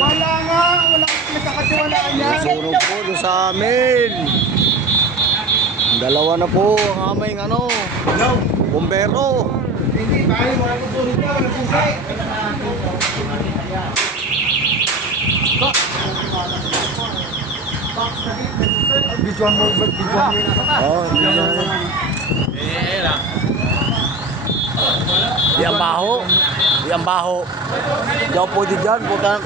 Wala nga, wala nagkakatiwalaan yan. Sunog po doon sa amin. Dalawa na po ang aming bumbero. Hindi, tayo wala tutunog na, wala pusay. Bidjuan mo, bidjuan mo. Oh, Yang baho. Yang baho. Jauh po di dyan, bukan.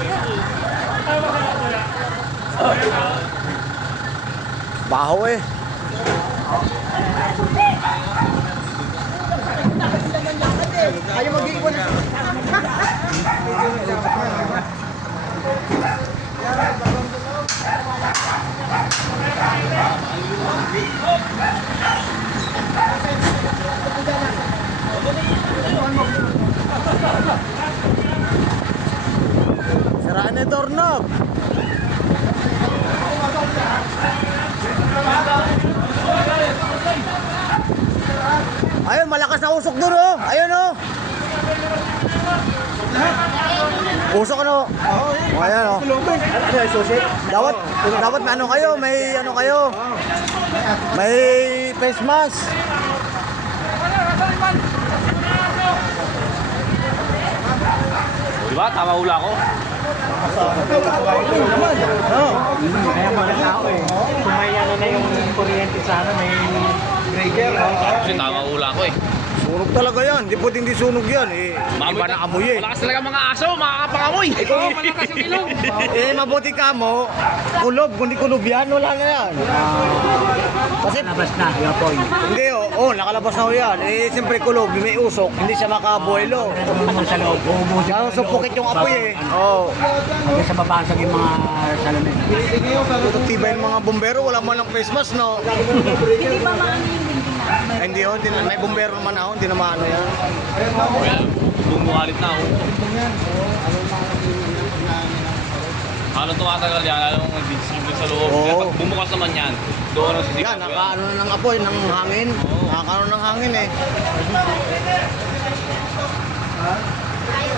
Baho eh. Ayaw mag-iwan. Siraan na yung doorknob. Ayun, malakas na usok doon oh. Ayun oh. Usok ano? Oh, ayan oh. Dapat may ano kayo, may face mask. Diba? Tama hula ko. Kaya mga tao eh. Kung may ano na yung kuryente sa ano, may breaker. Kasi tama hula ko eh. Sunog talaga yan. Di pwedeng di sunog yan. Iba na amoy eh. Malakas talaga mga aso, makakapangamoy. Oo, malakas yung ilong. Mabuti ka mo. Kulob. Kung di kulob yan, wala na yan. Kasi Labas na, yung point. hindi nakalabas na ho yan. Siyempre kulob, may usok. Hindi siya makabuelo. Sa loob, uubusin. Kaya supukit yung apoy eh. Oo. Hanggang sa babasag yung mga salamin. Tututibay yung mga bombero. Wala man lang face mask, no? Hindi ba maano yung building na? Hindi ho. May bombero naman ako. Hindi naman ano yan. Bumuhalit na ako. Ano tumatagal yan, alam mo mag-distribute sa loob. Oo. Kaya pag bumukas naman yan, doon ang sisigaw. Yan, nakaano na ng apoy, ng hangin. Nakakaano ng hangin eh. Ayaw.